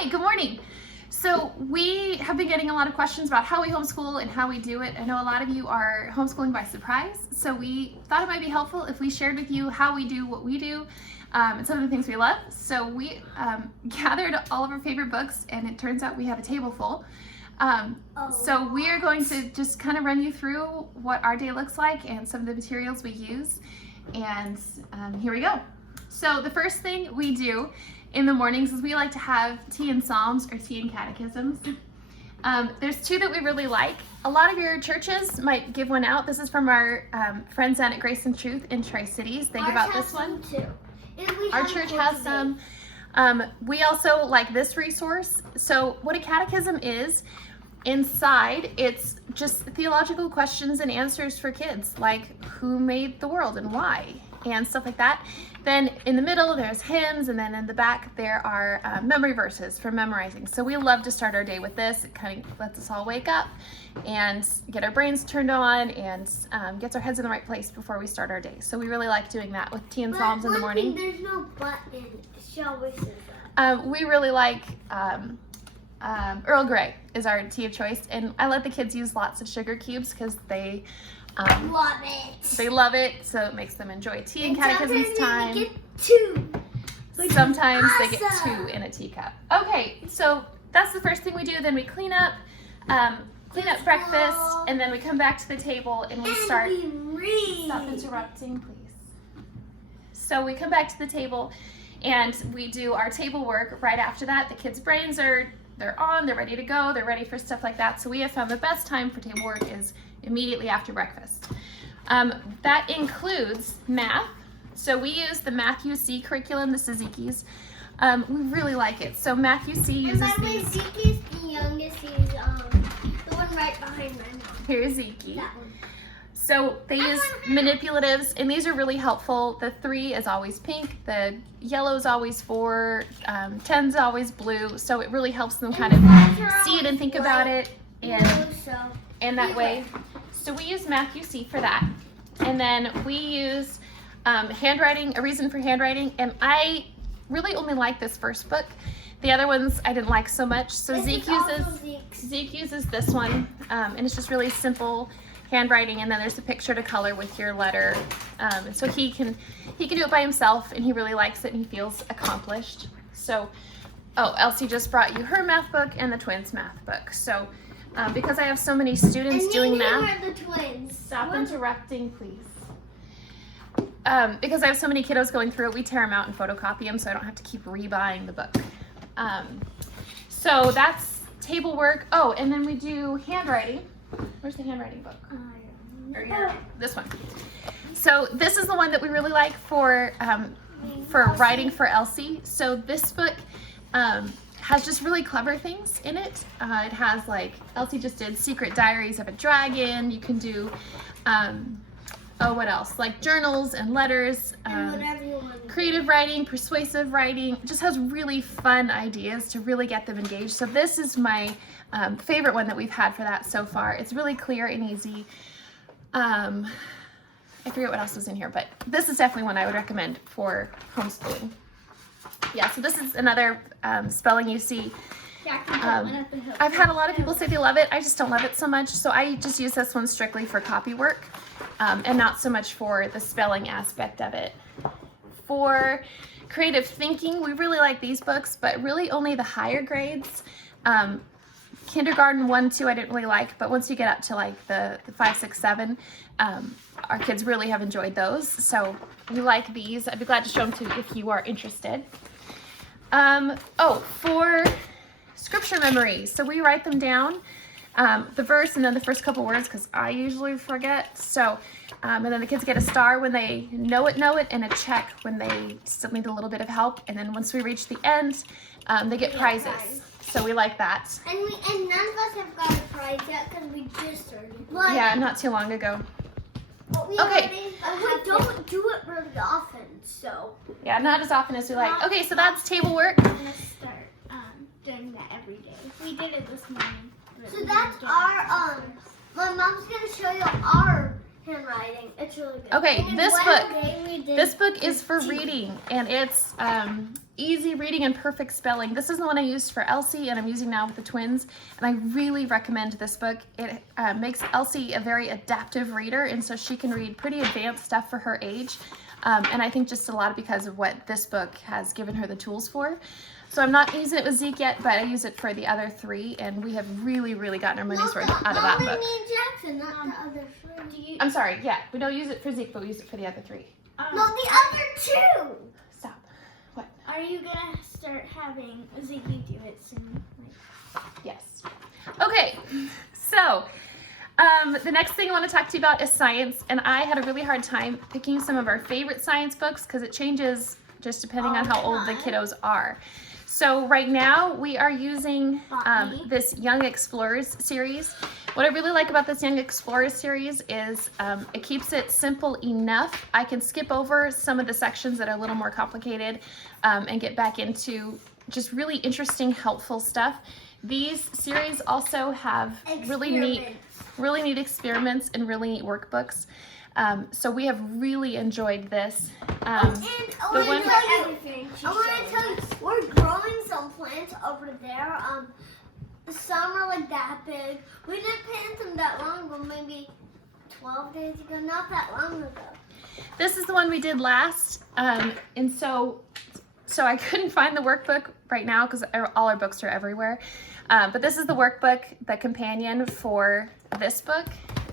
Hi, good morning. So we have been getting a lot of questions about how we homeschool and how we do it. I know a lot of you are homeschooling by surprise, so we thought it might be helpful if we shared with you how we do what we do and some of the things we love. So we gathered all of our favorite books, and it turns out we have a table full. So we are going to just kind of run you through what our day looks like and some of the materials we use. And here we go. So the first thing we do in the mornings is we like to have tea and psalms or tea and catechisms. There's two that we really like. A lot of your churches might give one out. This is from our friends down at Grace and Truth in Tri-Cities. They give out this one. Our church has some. We also like this resource. So what a catechism is, inside it's just theological questions and answers for kids, like who made the world and why, and stuff like that. Then in the middle there's hymns, and then in the back there are memory verses for memorizing. So we love to start our day with this. It kind of lets us all wake up and get our brains turned on and gets our heads in the right place before we start our day. So we really like doing that with tea and psalms in the morning. There's no button. She always says that. We really like Earl Grey is our tea of choice, and I let the kids use lots of sugar cubes because they love it. They love it, so it makes them enjoy tea and catechisms time. Get two. Sometimes they get two in a teacup. Okay, so that's the first thing we do. Then we clean up breakfast, and then we come back to the table and we start. We read. Stop interrupting, please. So we come back to the table and we do our table work right after that. The kids' brains they're ready to go, they're ready for stuff like that. So we have found the best time for table work is immediately after breakfast. That includes math. So we use the Math UC curriculum, the Zeke's. We really like it. So Math UC uses and by the way, Zeke is the youngest. He's the one right behind my mom. Here's Zeke. That one. So they use manipulatives, and these are really helpful. The 3 is always pink, the yellow is always 4, 10's always blue. So it really helps them kind of see it and think about it and that way. So we use Math UC for that. And then we use handwriting, a reason for handwriting. And I really only like this first book. The other ones I didn't like so much. So Zeke uses this one, and it's just really simple handwriting, and then there's a picture to color with your letter, and so he can do it by himself, and he really likes it and he feels accomplished. So Elsie just brought you her math book and the twins math book. So because I have so many students doing math, the twins. Stop interrupting, please. Because I have so many kiddos going through it, we tear them out and photocopy them so I don't have to keep rebuying the book. So that's table work. Oh, and then we do handwriting. Where's the handwriting book? This one. So this is the one that we really like for writing for Elsie. So this book has just really clever things in it. It has, like, Elsie just did Secret Diaries of a Dragon. You can do, what else? Like journals and letters, creative writing, persuasive writing. It just has really fun ideas to really get them engaged. So this is my favorite one that we've had for that so far. It's really clear and easy. I forget what else was in here, but this is definitely one I would recommend for homeschooling. Yeah, so this is another spelling UC. I've had a lot of people say they love it. I just don't love it so much, so I just use this one strictly for copy work and not so much for the spelling aspect of it. For creative thinking, we really like these books, but really only the higher grades. Kindergarten 1, 2 I didn't really like, but once you get up to like the 5, 6, 7, our kids really have enjoyed those. So we like these. I'd be glad to show them to you if you are interested. For scripture memory, so we write them down, the verse and then the first couple words, because I usually forget. So and then the kids get a star when they know it, and a check when they still need a little bit of help. And then once we reach the end, they get prizes. So we like that. And none of us have got a prize yet because we just started. Yeah, not too long ago. Okay. We don't do it really often, so. Yeah, not as often as we like. Okay, so that's table work. I'm gonna start doing that every day. We did it this morning. So that's our my mom's gonna show you our handwriting. It's really good. Okay, And this one book. day we did This book is for teeth. reading, and it's easy reading and perfect spelling. This is the one I used for Elsie, and I'm using now with the twins, and I really recommend this book. It makes Elsie a very adaptive reader, and so she can read pretty advanced stuff for her age, and I think just a lot because of what this book has given her the tools for. So I'm not using it with Zeke yet, but I use it for the other 3, and we have really, really gotten our money's worth out of that book. Me and Jackson, not the other 3. I'm sorry, yeah, we don't use it for Zeke, but we use it for the other 3. No, the other 2. Stop. What? Are you gonna start having Zeke do it soon? Yes. Okay, so the next thing I want to talk to you about is science, and I had a really hard time picking some of our favorite science books because it changes just depending on how old the kiddos are. So right now we are using this Young Explorers series. What I really like about this Young Explorers series is it keeps it simple enough. I can skip over some of the sections that are a little more complicated and get back into just really interesting, helpful stuff. These series also have really neat experiments and really neat workbooks. So we have really enjoyed this. I want to tell you, we're growing some plants over there. Some are like that big. We didn't plant them that long ago, maybe 12 days ago, not that long ago. This is the one we did last, and so I couldn't find the workbook right now because all our books are everywhere. But this is the workbook, the companion for this book,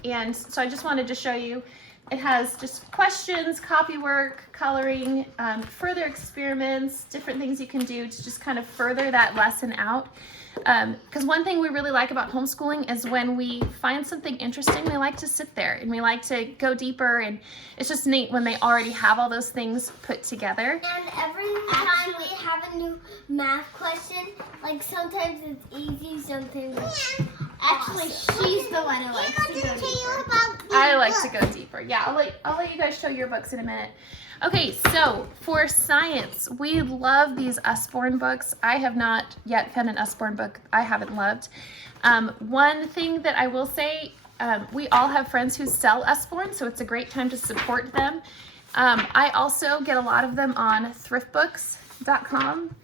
and so I just wanted to show you. It has just questions, copy work, coloring, further experiments, different things you can do to just kind of further that lesson out. Because one thing we really like about homeschooling is when we find something interesting, we like to sit there and we like to go deeper, and it's just neat when they already have all those things put together. And every time we have a new math question, like sometimes it's easy, sometimes it's actually she's the one who likes to go deeper. I like to go deeper. Yeah, I'll let you guys show your books in a minute. Okay, so for science, we love these Usborne books. I have not yet found an Usborne book I haven't loved. One thing that I will say, we all have friends who sell Usborne, so it's a great time to support them. I also get a lot of them on thriftbooks.com.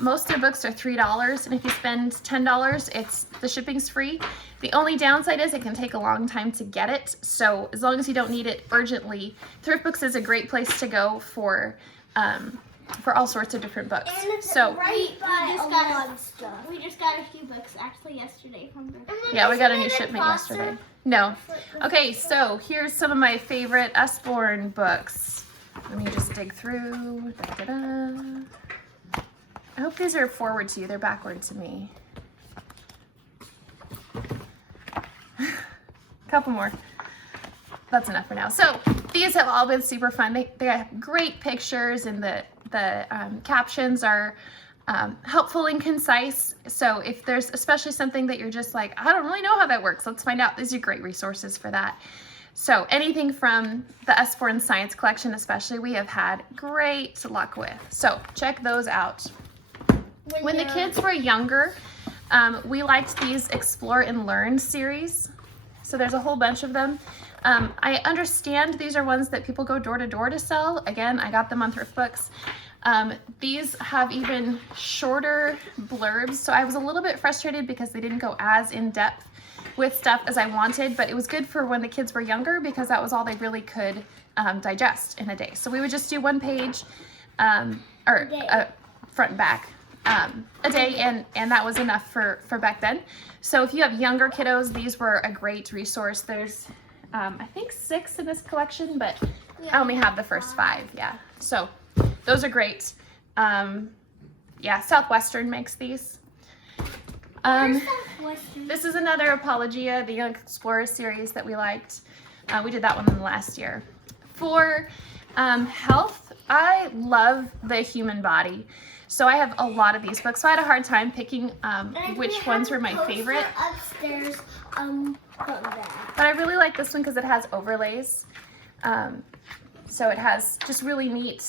Most of their books are $3, and if you spend $10, the shipping's free. The only downside is it can take a long time to get it, so as long as you don't need it urgently, Thrift Books is a great place to go for all sorts of different books. So we just got a few books actually yesterday from Thrift Books. yeah, we got a new shipment yesterday. No. Okay, so here's some of my favorite Usborne books. Let me just dig through. Da-da-da. I hope these are forward to you. They're backward to me. Couple more. That's enough for now. So these have all been super fun. They have great pictures, and the captions are helpful and concise. So if there's especially something that you're just like, I don't really know how that works, let's find out. These are great resources for that. So anything from the Usborne Science Collection especially, we have had great luck with. So check those out. When the kids were younger, we liked these Explore and Learn series. So there's a whole bunch of them. I understand these are ones that people go door to door to sell. Again, I got them on Thrift Books. These have even shorter blurbs. So I was a little bit frustrated because they didn't go as in depth with stuff as I wanted, but it was good for when the kids were younger because that was all they really could digest in a day. So we would just do one page, front and back. A day, and that was enough for back then. So if you have younger kiddos, these were a great resource. There's I think 6 in this collection, but I only have the first 5. Yeah, so those are great. Yeah, Southwestern makes these. This is another Apologia, the Young Explorer series that we liked. We did that one last year. For health, I love the human body. So I have a lot of these books. So I had a hard time picking which ones were my favorite. Upstairs, but I really like this one because it has overlays. So it has just really neat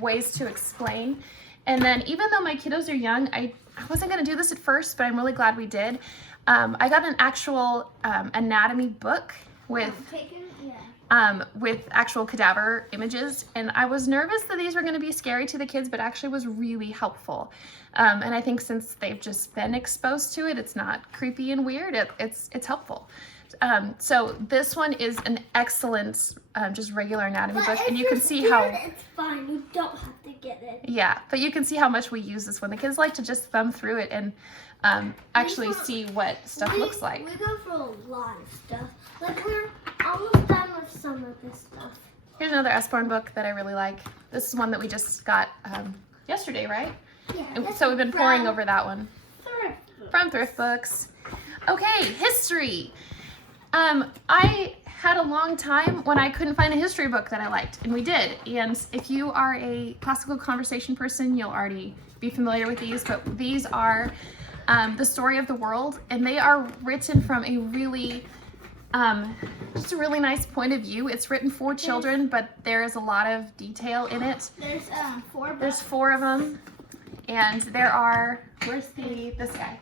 ways to explain. And then even though my kiddos are young, I wasn't going to do this at first, but I'm really glad we did. I got an actual anatomy book with with actual cadaver images. And I was nervous that these were going to be scary to the kids, but actually was really helpful. And I think since they've just been exposed to it, it's not creepy and weird. It's helpful. So this one is an excellent, just regular anatomy book, and you can see how it's fine. You don't have to get it. Yeah, but you can see how much we use this one. The kids like to just thumb through it and actually see what stuff looks like. We go for a lot of stuff. Like we're almost done with some of this stuff. Here's another Usborne book that I really like. This is one that we just got yesterday, right? Yeah. And so we've been poring over that one. Thrift. From Thrift Books. Okay, history. I had a long time when I couldn't find a history book that I liked, and we did. And if you are a classical conversation person, you'll already be familiar with these, but these are the story of the world, and they are written from a really, just a really nice point of view. It's written for children, but there is a lot of detail in it. There's 4 books. There's 4 of them, and there are, where's this guy?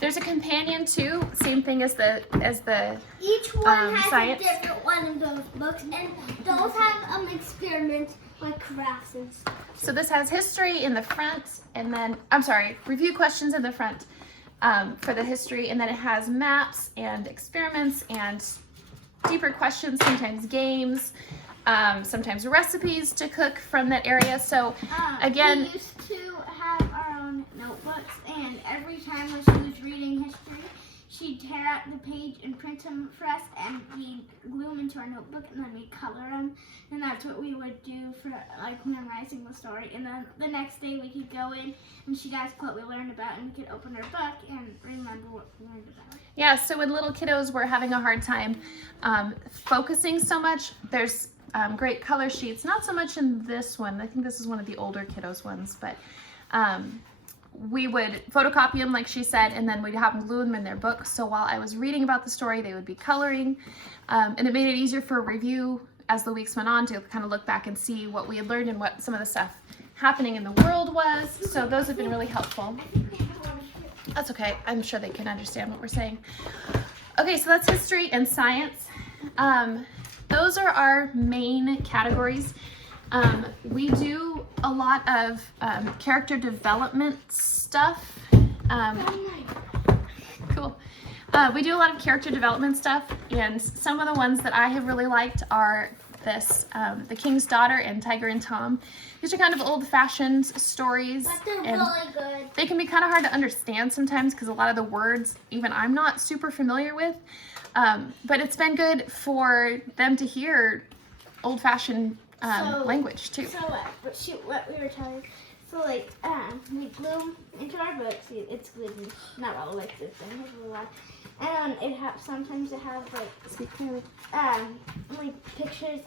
There's a companion too, same thing as the Each one has science. a different one of those books, and those have experiments like crafts and stuff. So this has history in the front, and then, I'm sorry, review questions in the front for the history, and then it has maps and experiments and deeper questions, sometimes games, sometimes recipes to cook from that area. So again, we used to have our own notebooks, and every time when she was reading history, she'd tear out the page and print them for us, and we'd glue them into our notebook, and then we'd color them, and that's what we would do for like memorizing the story. And then the next day we could go in and she'd ask what we learned about, and we could open her book and remember what we learned about. yeah, so when little kiddos were having a hard time focusing so much, there's great color sheets, not so much in this one. I think this is one of the older kiddos ones, but we would photocopy them, like she said, and then we'd have them glue them in their books. So while I was reading about the story, they would be coloring, and it made it easier for review as the weeks went on to kind of look back and see what we had learned and what some of the stuff happening in the world was. So those have been really helpful. That's okay. I'm sure they can understand what we're saying. Okay, so that's history and science. Those are our main categories. We do a lot of character development stuff. Cool. We do a lot of character development stuff, and some of the ones that I have really liked are this, The King's Daughter and Tiger and Tom. These are kind of old-fashioned stories. But they're and really good. they can be kind of hard to understand sometimes because a lot of the words, even I'm not super familiar with. But it's been good for them to hear old-fashioned language too. So what we were telling, so like we glue into our books. It's glued, not all the way to the thing, it's a lot. And sometimes it has like pictures,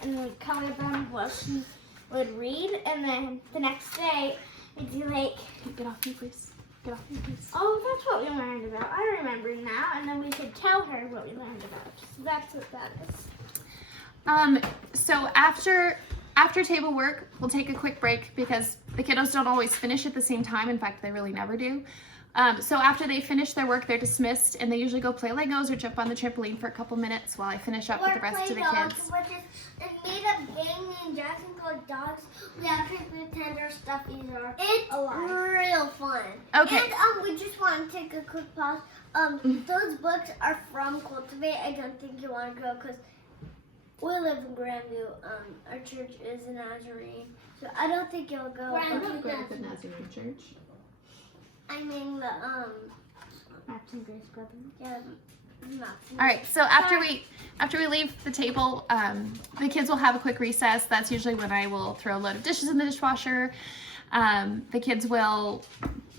and we color them while she would read, and then the next day we'd do like, Get off me, please. Get off me, please. oh, that's what we learned about. I remember now, and then we could tell her what we learned about. So that's what that is. So after table work, we'll take a quick break because the kiddos don't always finish at the same time. In fact, they really never do. So after they finish their work, they're dismissed, and they usually go play Legos or jump on the trampoline for a couple minutes while I finish up with the rest of the kids. Which is a made-up game in Jackson called Dogs. We actually pretend our stuffies are alive. Real fun. Okay. And we just want to take a quick pause. Those books are from Cultivate. I don't think you want to go because we live in Grandview. Our church is a Nazarene, so I don't think you'll go. The Nazarene Church. I mean the Maps and Grace Brothers. Yeah. All right, so after we leave the table, the kids will have a quick recess. That's usually when I will throw a load of dishes in the dishwasher. The kids will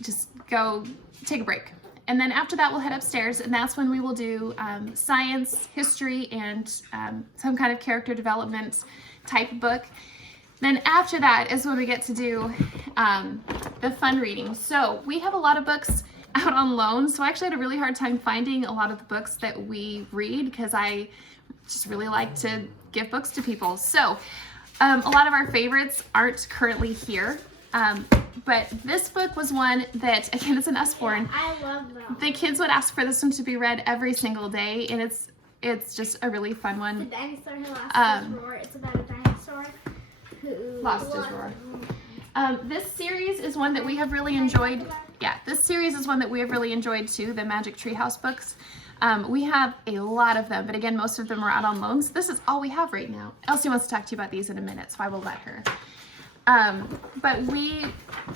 just go take a break. And then after that, we'll head upstairs, and that's when we will do science, history, and some kind of character development type book. Then after that is when we get to do the fun reading. So we have a lot of books out on loan, so I actually had a really hard time finding a lot of the books that we read because I just really like to give books to people. So a lot of our favorites aren't currently here, but this book was one that, again, it's an Usborne. I love them. The kids would ask for this one to be read every single day, and it's It's just a really fun The one. dinosaur who lost his roar. It's about a dinosaur who Lost his roar. This series is one that we have really enjoyed. Yeah, this series is one that we have really enjoyed too, the Magic Treehouse books. We have a lot of them, but again, most of them are out on loans. This is all we have right now. Elsie wants to talk to you about these in a minute, so I will let her.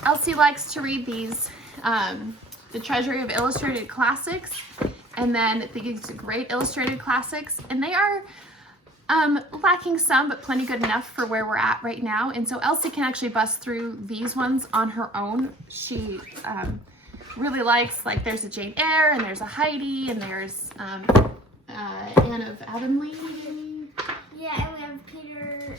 Elsie likes to read these, the Treasury of Illustrated Classics, and then these great illustrated classics, and they are lacking some, but plenty good enough for where we're at right now. And so Elsie can actually bust through these ones on her own. She really likes, like, there's a Jane Eyre, and there's a Heidi, and there's Anne of Avonlea. Yeah, and we have Peter,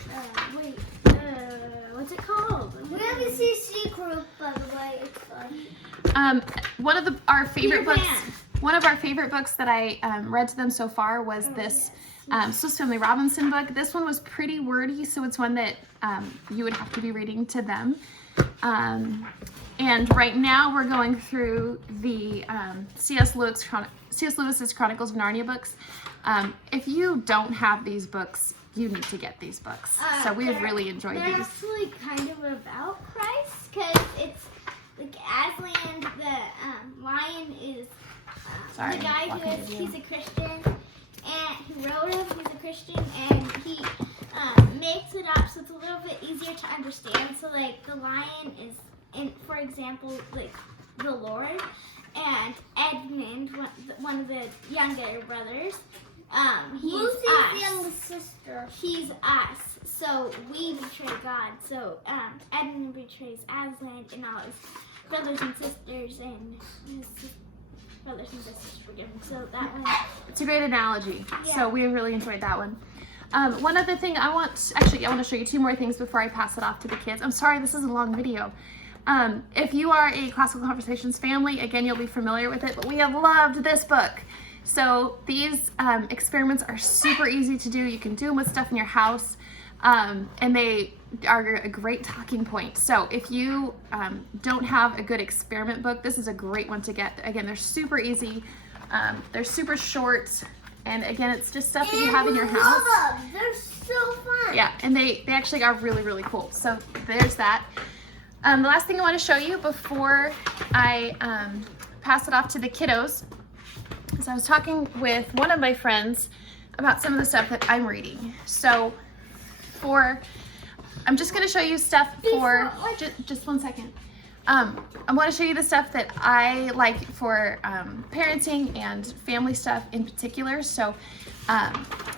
what's it called? We have a CC group, by the way. It's fun. One of our favorite books that I read to them so far was this Swiss Family Robinson book. This one was pretty wordy, so it's one that you would have to be reading to them. And right now we're going through the C.S. Lewis's Chronicles of Narnia books. If you don't have these books, you need to get these books. So we have really enjoyed they're these. actually kind of about Christ, because it's like Aslan, the lion, is the guy he's a Christian, and who wrote him, he's a Christian, and he makes it up so it's a little bit easier to understand. So like the lion is, for example, like the Lord, and Edmund, one of the younger brothers, he's Lucy's us. Younger sister. He's us. So we betray God. So Edmund betrays Aslan and all his brothers and sisters, and his brothers and sisters forgive him. So that one. It's a great analogy. Yeah. So we really enjoyed that one. One other thing I want to show you two more things before I pass it off to the kids. I'm sorry, this is a long video. If you are a Classical Conversations family, again, you'll be familiar with it, but we have loved this book. So these experiments are super easy to do. You can do them with stuff in your house, and they are a great talking point. So if you don't have a good experiment book, this is a great one to get. Again, they're super easy. They're super short. And again, it's just stuff that you have in your house. They're so fun. Yeah, and they actually are really, really cool. So there's that. The last thing I want to show you before I pass it off to the kiddos is I was talking with one of my friends about some of the stuff that I'm reading. So I'm just going to show you stuff for, just 1 second. I want to show you the stuff that I like for parenting and family stuff in particular. So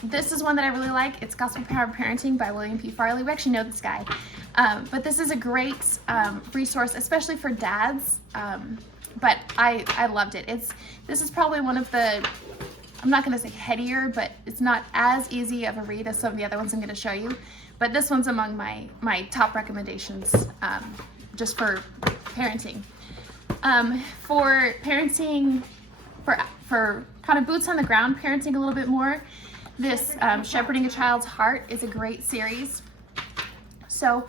this is one that I really like. It's Gospel Powered Parenting by William P. Farley. We actually know this guy. But this is a great resource, especially for dads. But I loved it. This is probably one of the, I'm not going to say headier, but it's not as easy of a read as some of the other ones I'm going to show you. But this one's among my top recommendations just for parenting. For parenting, for kind of boots on the ground parenting a little bit more, this Shepherding a Child's Heart is a great series. So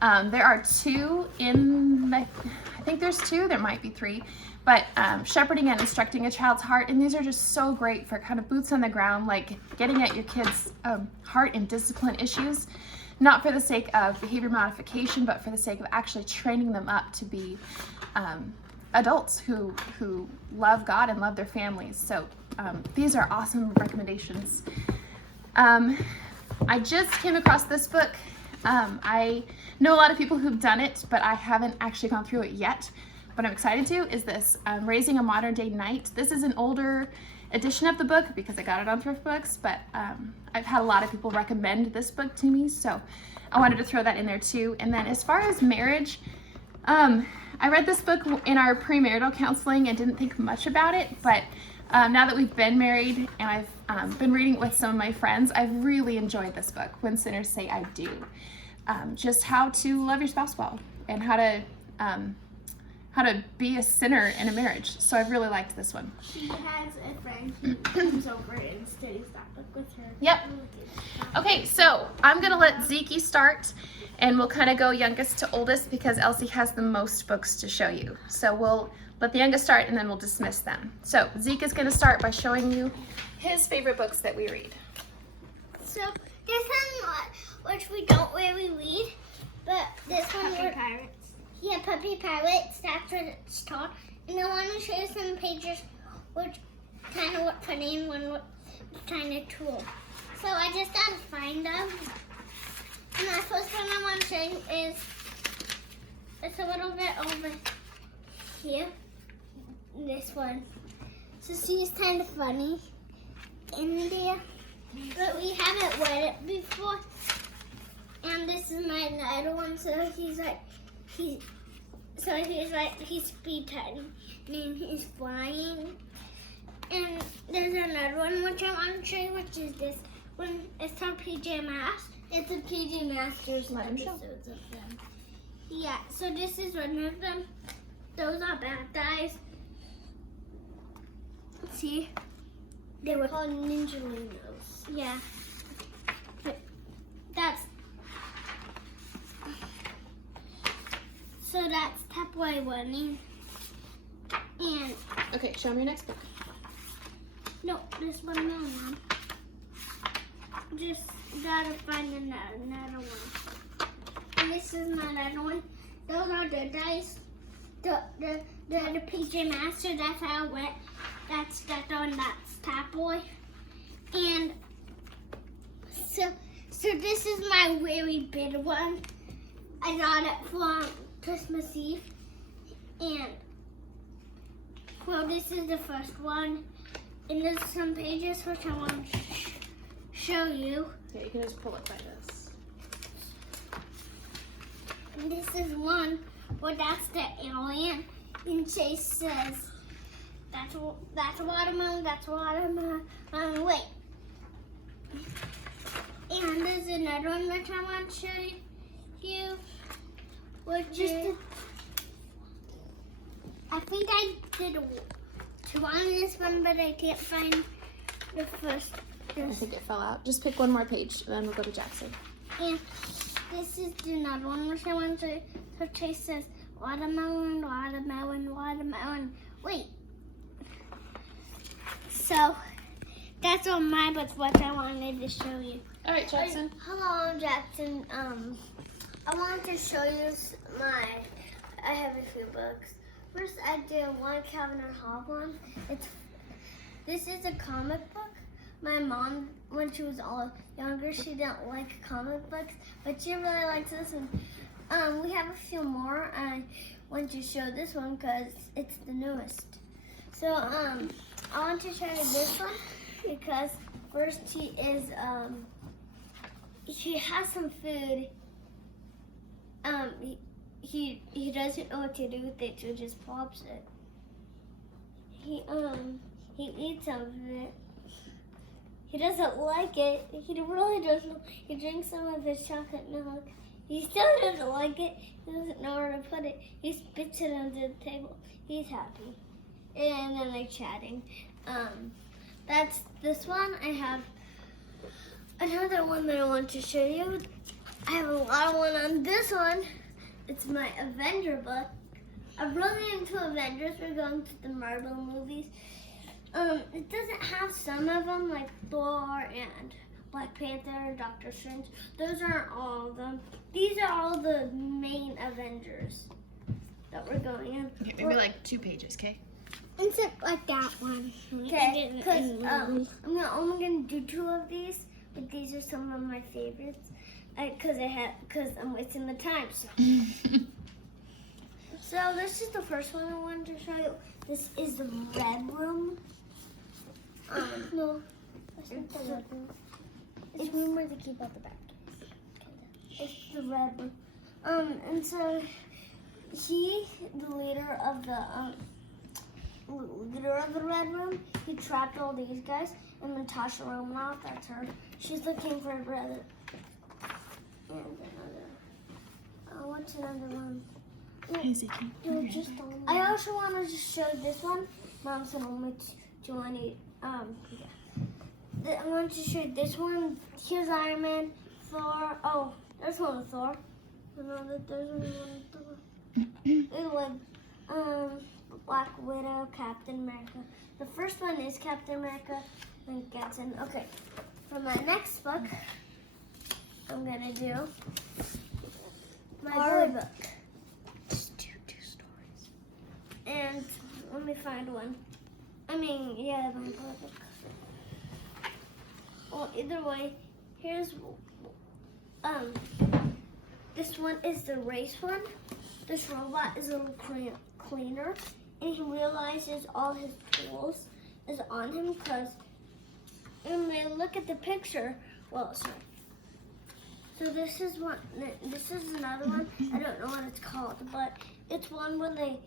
there are two in, I think there's two, there might be three, but Shepherding and Instructing a Child's Heart, and these are just so great for kind of boots on the ground, like getting at your kids' heart and discipline issues, not for the sake of behavior modification, but for the sake of actually training them up to be adults who love God and love their families. So these are awesome recommendations. I just came across this book. I know a lot of people who've done it, but I haven't actually gone through it yet. But I'm excited to, is this Raising a Modern Day Knight. This is an older edition of the book because I got it on Thrift Books, but I've had a lot of people recommend this book to me, so I wanted to throw that in there too. And then as far as marriage, I read this book in our premarital counseling and didn't think much about it, but now that we've been married and I've been reading it with some of my friends, I've really enjoyed this book, When Sinners Say I Do. Just how to love your spouse well and how to how to be a sinner in a marriage. So I've really liked this one. She has a friend who comes over and studies that book with her. Yep. Okay, so I'm going to let Zeke start, and we'll kind of go youngest to oldest because Elsie has the most books to show you. So we'll let the youngest start, and then we'll dismiss them. So Zeke is going to start by showing you his favorite books that we read. So this one, which we don't really read, but this one, Puppy Pirates. Yeah, Puppy Pirates. That's what it's called. And I want to show you some pages, which kind of look funny and one look kind of cool. So I just gotta find them. And the first one I want to show you is it's a little bit over here. This one. So she's kind of funny in there. But we haven't read it before. And this is my other one, so he's speed typing and he's flying. And there's another one which I want to show you, which is this one. It's called PJ Masks. It's a PJ Masters episodes of them. Yeah, so this is one of them. Those are bad guys. See? They were called Ninjalinos. Yeah. That's Tap Boy Running. And okay, show me your next book. No, this one no, Mom. Just gotta find another one. And this is my other one. Those are the dice. The PJ Master. That's how it went. That's that one. That's Tap Boy. And so this is my very big one. I got it from Christmas Eve. And well, this is the first one. And there's some pages which I want to show you. Yeah, you can just pull it by this. And this is one where that's the alien. And Chase says, that's a watermelon, that's a watermelon. Wait. And there's another one which I want to show you. Which is, I think I did two on this one, but I can't find the first. I think it fell out. Just pick one more page, and then we'll go to Jackson. And this is another one which I want to. So Chase says, watermelon, watermelon, watermelon. Wait. So that's all my books. What I wanted to show you. All right, Jackson. Hello, I'm Jackson. I wanted to show you I have a few books. First, I did one Calvin and Hobbes one. This is a comic book. My mom, when she was all younger, she didn't like comic books, but she really likes this. And we have a few more. I want to show this one because it's the newest. So I want to show you this one because first she has some food. He doesn't know what to do with it, so just pops it. He eats some of it. He doesn't like it. He really doesn't. He drinks some of his chocolate milk. He still doesn't like it. He doesn't know where to put it. He spits it under the table. He's happy. And then they're chatting. That's this one. I have another one that I want to show you. I have a lot of one on this one. It's my Avenger book. I'm really into Avengers. We're going to the Marvel movies. It doesn't have some of them like Thor and Black Panther and Doctor Strange. Those aren't all of them. These are all the main Avengers that we're going in. Okay, maybe like 2 pages, okay? Except like that one. Okay, because I'm only going to do 2 of these, but these are some of my favorites. Because I'm wasting the time. So this is the first one I wanted to show you. This is the Red Room. No, that's not the Red Room. It's room where they keep out the bad guys. It's the Red Room. And so the leader of the Red Room, he trapped all these guys, and Natasha Romanoff, that's her. She's looking for a brother. And another. What's another one? I also want to just show this one. Mom's gonna only 2 yeah. I want to show you this one. Here's Iron Man, Thor. Oh, there's one with Thor. There's one with Thor. It was Black Widow, Captain America. The first one is Captain America, and gets in. Okay, for my next book, I'm gonna do my boy book. Just two stories. And let me find one. My boy book. Well, either way, here's this one is the race one. This robot is a little cleaner, and he realizes all his tools is on him because when they look at the picture, well, sorry. So this is one. This is another one. I don't know what it's called, but it's one where they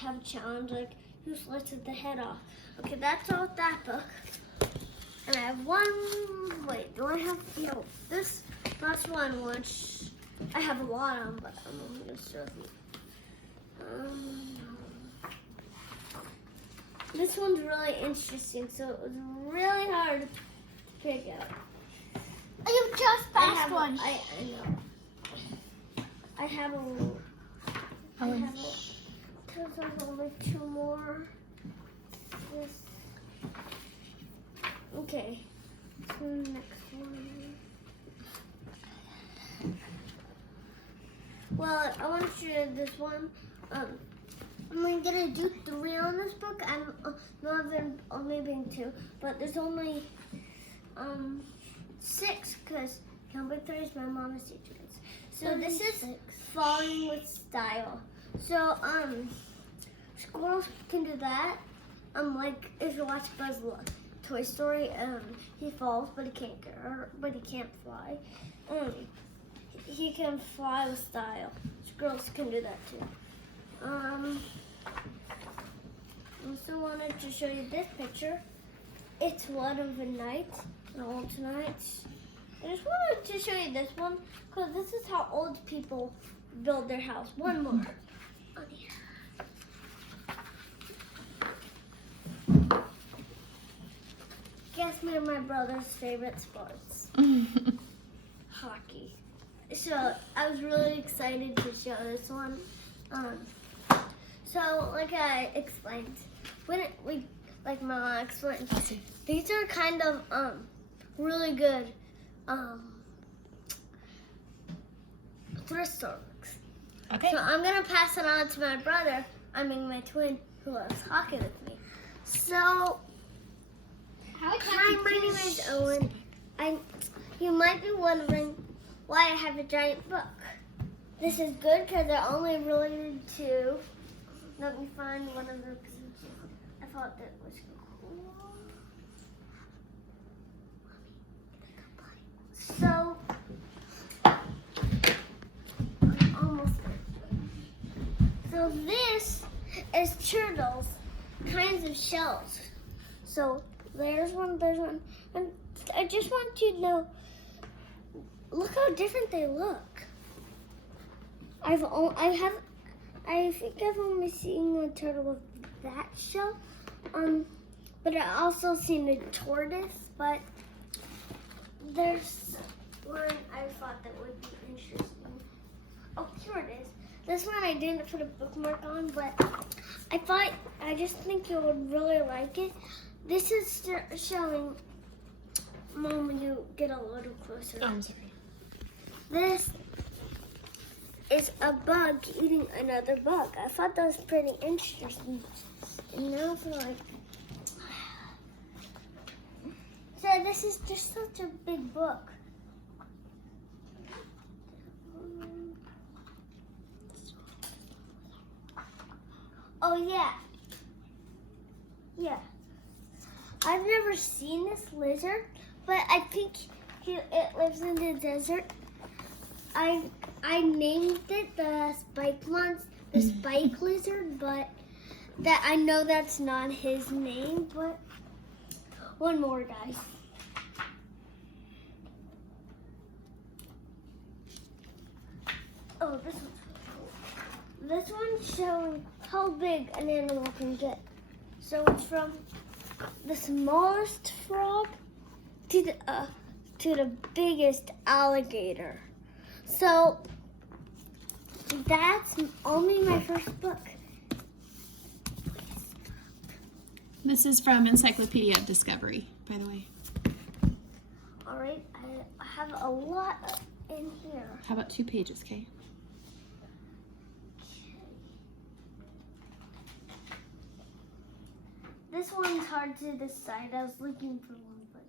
have a challenge like who slices the head off. Okay, that's all with that book. And I have one. Wait, do I have no? This last one, which I have a lot on, but I'm only gonna show you. This one's really interesting, so it was really hard to pick out. You just passed one. I know. I have a. There's only 2 more. This. Okay. So next one. Well, I want to show you this one. I'm gonna do 3 on this book. I'm not even only being 2, but there's only 6 because counting 3 is my mom is teaching us. So this is falling with style. So squirrels can do that. Like if you watch Buzz Toy Story, he falls, but he can't get hurt, but he can't fly. He can fly with style. Squirrels can do that too. I also wanted to show you this picture. It's one of the night, an old night. I just wanted to show you this one because this is how old people build their house. One more. On here. Guess me and my brother's favorite sports. Hockey. So I was really excited to show this one. So like I explained, like my mom explained, these are kind of really good thrift store books. Okay. So I'm gonna pass it on to my brother. My twin who loves hockey with me. So hi, my name is Owen. You might be wondering why I have a giant book. This is good because I only really need 2. Let me find one of those. I thought that was cool. So, I'm almost there. So this is turtles, kinds of shells. So there's one, and I just want you to know, look how different they look. I think I've only seen a turtle with that shell, but I also seen a tortoise, but there's one I thought that would be interesting. Oh, here it is. This one I didn't put a bookmark on, but I just think you would really like it. This is showing, Mom, when you get a little closer. Oh, I'm sorry. This is a bug eating another bug. I thought that was pretty interesting. And now I feel like... So this is just such a big book. Oh, yeah. Yeah. I've never seen this lizard, but I think it lives in the desert. I named it the spike lizard, but that I know that's not his name. But one more, guys. Oh, this one's really cool. This one's showing how big an animal can get. So it's from the smallest frog to the biggest alligator. So that's only my first book. This is from Encyclopedia of Discovery, by the way. All right, I have a lot in here. How about 2 pages, Kay? This one's hard to decide. I was looking for one, but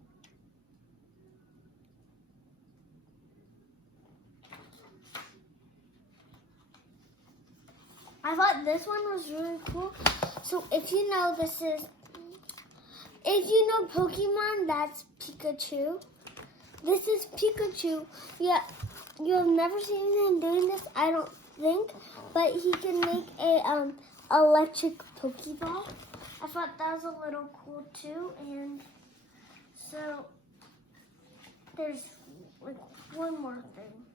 I thought this one was really cool. So if you know if you know Pokemon, that's Pikachu. This is Pikachu. Yeah, you've never seen him doing this, I don't think, but he can make a electric Pokeball. I thought that was a little cool too, and so there's like one more thing.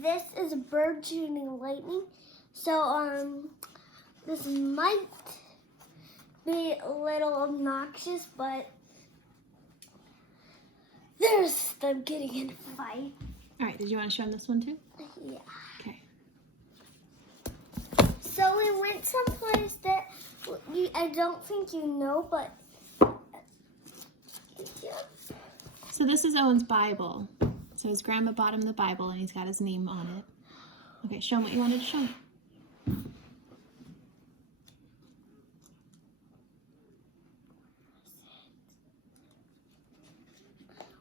This is a bird shooting lightning. So this might be a little obnoxious, but there's them getting in a fight. All right, did you want to show them this one too? Yeah. Okay. So we went someplace that I don't think you know, but yeah. So this is Owen's Bible. So his grandma bought him the Bible and he's got his name on it. Okay, show him what you wanted to show him.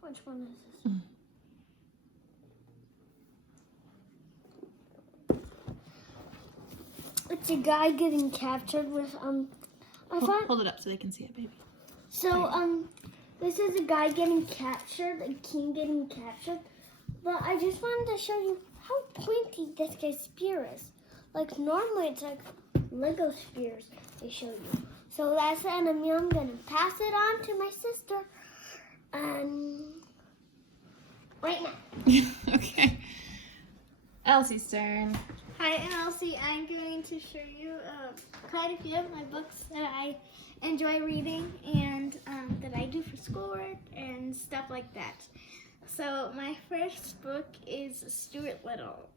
Which one is this? It's a guy getting captured with Hold it up so they can see it, baby. So this is a guy getting captured, a king getting captured. But I just wanted to show you how pointy this guy's spear is. Like normally it's like Lego spears they show you. So that's the enemy. I'm gonna pass it on to my sister. Right now. Okay. Elsie's turn. Hi, I'm Elsie. I'm going to show you quite a few of my books that I enjoy reading and that I do for schoolwork and stuff like that. So my first book is Stuart Little.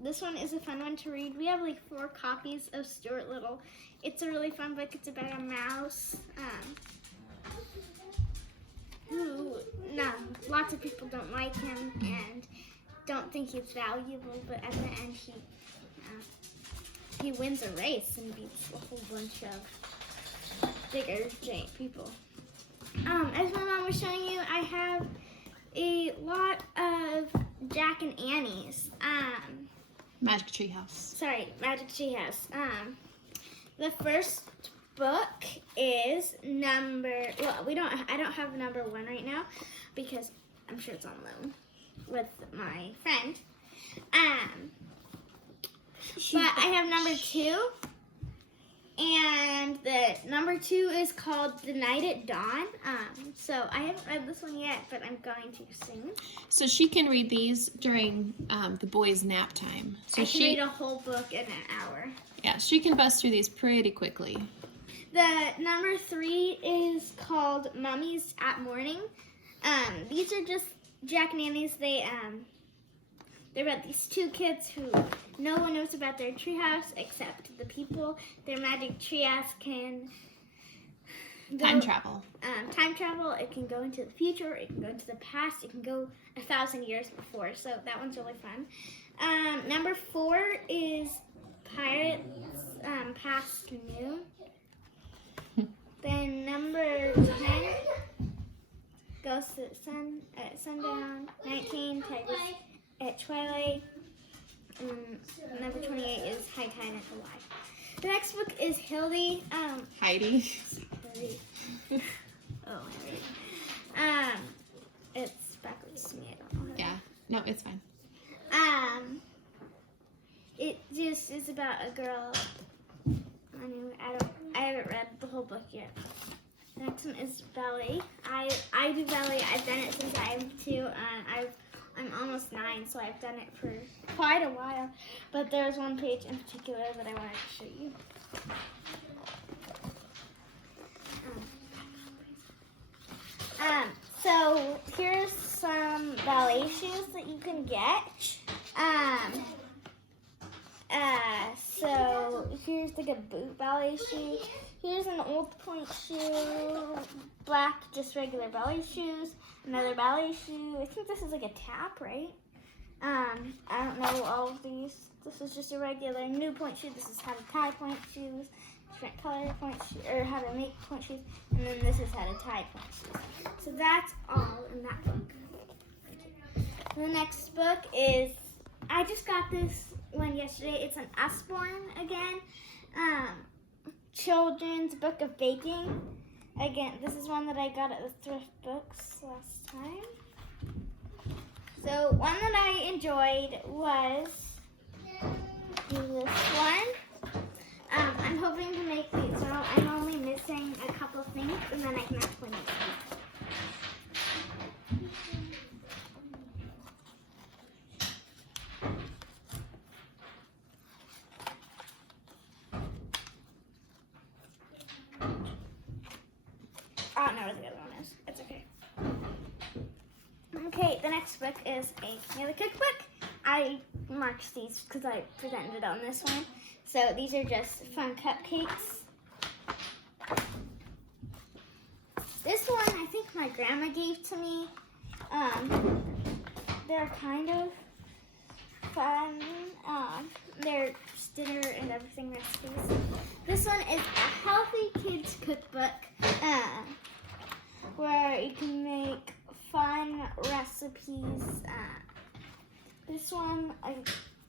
This one is a fun one to read. We have like 4 copies of Stuart Little. It's a really fun book. It's about a mouse who, lots of people don't like him and don't think he's valuable, but at the end he wins a race and beats a whole bunch of bigger, giant people. As my mom was showing you, I have a lot of Jack and Annie's. Magic Tree House. Sorry, Magic Tree House. The first book is I don't have number 1 right now because I'm sure it's on loan with my friend. But I have number 2. And the number 2 is called The Night at Dawn. So I haven't read this one yet, but I'm going to soon. So she can read these during the boys' nap time. So I can read a whole book in an hour. Yeah, she can bust through these pretty quickly. The number 3 is called Mummies at Morning. These are just Jack and Annie's. They're about these 2 kids who no one knows about their treehouse except the people. Their magic treehouse can Time travel. Time travel. It can go into the future. It can go into the past. It can go 1,000 years before. So that one's really fun. Number 4 is Pirates Past Noon. Then number 10 goes to the sun at sundown. 19 Tigers at twilight. Number 28 is High Tide at the Y. The next book is Heidi. Heidi. It's backwards to me. I don't know. Yeah. No, it's fine. It just is about a girl. Anyway, I haven't read the whole book yet. The next one is ballet. I do ballet. I've done it since I'm 2, and I've I'm almost 9, so I've done it for quite a while. But there's one page in particular that I wanted to show you. So here's some ballet shoes that you can get. So here's like a boot ballet shoe. Here's an old point shoe, black, just regular ballet shoes. Another ballet shoe. I think this is like a tap, right? I don't know all of these. This is just a regular new point shoe. This is how to tie point shoes, different color point shoes, or how to make point shoes. And then this is how to tie point shoes. So that's all in that book. The next book is, I just got this one yesterday. It's an Usborne again. Children's Book of Baking. Again, this is one that I got at the thrift books last time. So one that I enjoyed was this one. I'm hoping to make these. So I'm only missing a couple of things, and then I can actually make them. I don't know where the other one is. It's okay. Okay, the next book is another cookbook. I marked these because I presented it on this one. So these are just fun cupcakes. This one I think my grandma gave to me. They're kind of fun. They're just dinner and everything recipes. This one is a healthy kids cookbook where you can make fun recipes. This one, I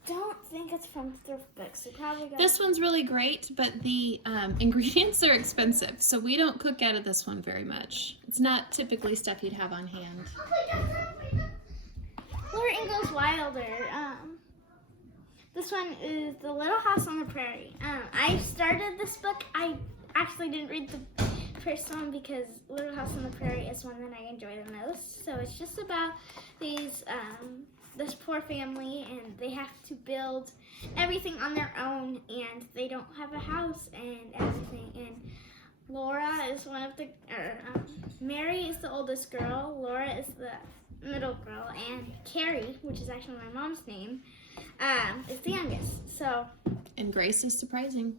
don't think it's from thrift books. So probably This one's really great, but the ingredients are expensive, so we don't cook out of this one very much. It's not typically stuff you'd have on hand. Laura Ingalls Wilder. This one is The Little House on the Prairie. I started this book. I actually didn't read the first one because Little House on the Prairie is one that I enjoy the most. So it's just about this poor family, and they have to build everything on their own, and they don't have a house and everything. And Laura is one of the, Mary is the oldest girl, Laura is the middle girl, and Carrie, which is actually my mom's name, is the youngest. So. And Grace is surprising.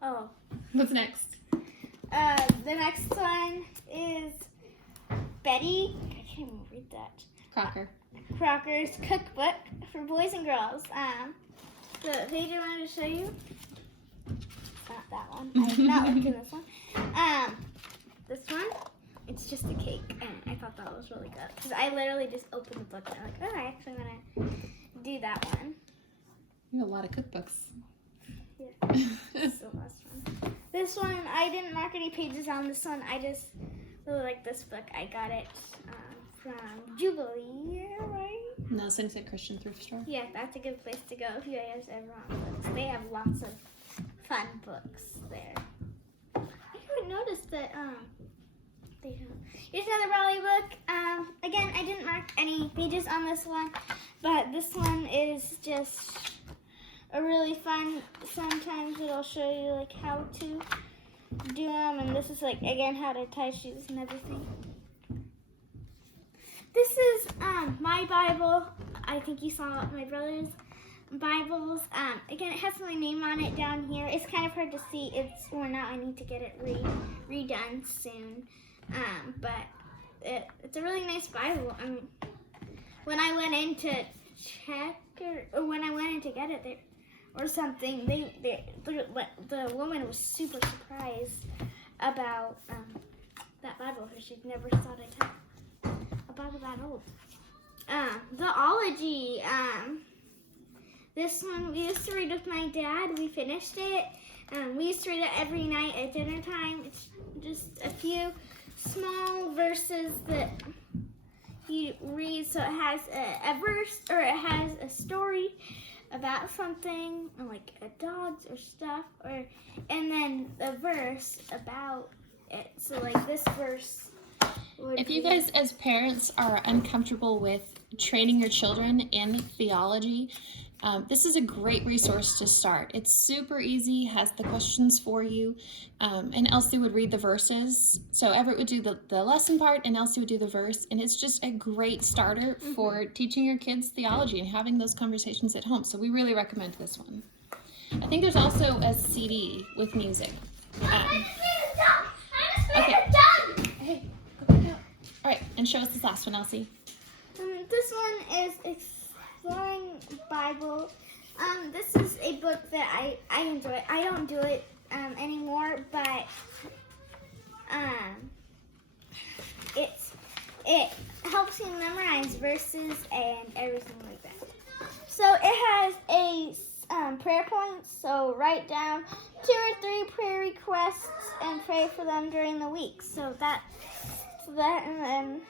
Oh. What's next? The next one is Betty. I can't even read that. Crocker's cookbook for boys and girls. The page I wanted to show you. Not that one. I'm not looking at this one. This one. It's just a cake, and I thought that was really good because I literally just opened the book and I'm like, oh, I actually want to do that one. You have a lot of cookbooks. Yeah. This is the last one. This one, I didn't mark any pages on this one. I just really like this book. I got it from Jubilee, right? No, Sunset Christian Thrift Store. Yeah, that's a good place to go if you guys ever want books. They have lots of fun books there. I haven't noticed that they don't. Here's another Raleigh book. Again, I didn't mark any pages on this one, but this one is just a really fun. Sometimes it'll show you like how to do them, and this is like again how to tie shoes and everything. This is my Bible. I think you saw my brother's Bibles. Again, it has my name on it down here. It's kind of hard to see. It's worn out. I need to get it redone soon. But it's a really nice Bible. I mean, when I went in to check or when I went in to get it or something, the woman was super surprised about that Bible because she'd never thought I'd have a Bible that old. The Ology. This one we used to read with my dad. We finished it. We used to read it every night at dinner time. It's just a few small verses that he reads. So it has a verse, or it has a story about something, like dogs or stuff, and then a verse about it. So like this verse If you guys as parents are uncomfortable with training your children in theology, this is a great resource to start. It's super easy, has the questions for you, and Elsie would read the verses. So Everett would do the lesson part and Elsie would do the verse, and it's just a great starter for teaching your kids theology and having those conversations at home. So we really recommend this one. I think there's also a CD with music. Okay. Hey, go back out. All right, and show us this last one, Elsie. This one is Exploring Bible. This is a book that I enjoy. I don't do it anymore, but it helps you memorize verses and everything like that. So it has a prayer points. So write down 2 or 3 prayer requests and pray for them during the week. So that and then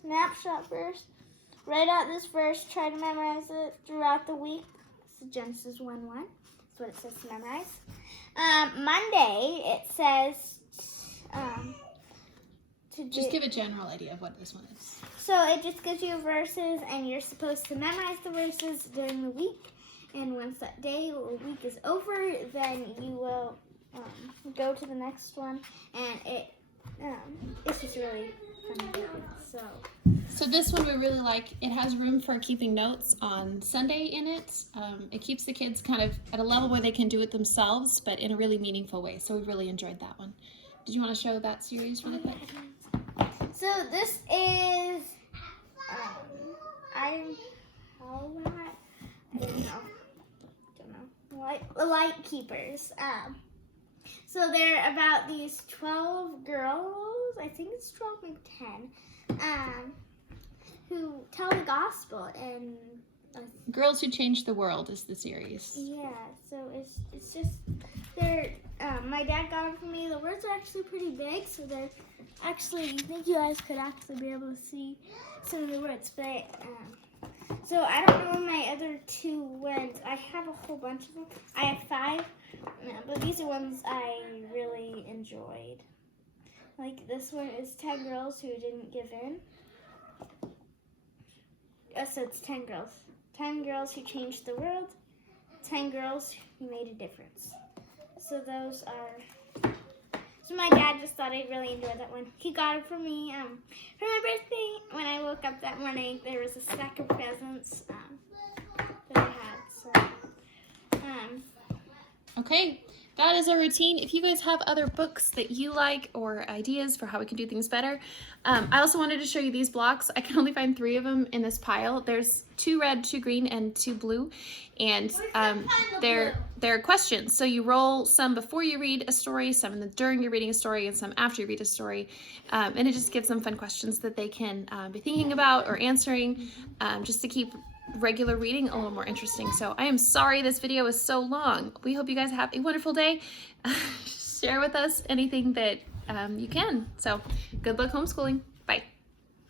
snapshot verse. Write out this verse, try to memorize it throughout the week. So Genesis 1:1. That's what it says to memorize. Monday, it says Just give a general idea of what this one is. So it just gives you verses, and you're supposed to memorize the verses during the week. And once that day or week is over, then you will go to the next one, and it's just really fun to do. So this one we really like. It has room for keeping notes on Sunday in it. It keeps the kids kind of at a level where they can do it themselves, but in a really meaningful way. So we really enjoyed that one. Did you want to show that series really quick? So this is I don't know. Light Keepers. So they're about these 12 girls, I think it's 12, maybe 10, who tell the gospel. And Girls Who Changed the World is the series. Yeah, so it's just, they're, my dad got them for me. The words are actually pretty big, so they're actually, I think you guys could actually be able to see some of the words, but, so I don't know my other 2 words. I have a whole bunch of them. I have 5, but these are ones I really enjoyed. Like this one is 10 girls who didn't give in. So it's 10 girls. 10 girls who changed the world. 10 girls who made a difference. So those are... So my dad just thought I'd really enjoy that one. He got it for me for my birthday. When I woke up that morning, there was a stack of presents that I had. So, Okay, that is our routine. If you guys have other books that you like or ideas for how we can do things better, I also wanted to show you these blocks. I can only find 3 of them in this pile. There's 2 red, 2 green, and 2 blue, and they're questions. So you roll some before you read a story, some during you're reading a story, and some after you read a story, and it just gives them fun questions that they can be thinking about or answering, just to keep regular reading a little more interesting. So I am sorry this video is so long. We hope you guys have a wonderful day. Share with us anything that you can. So good luck homeschooling.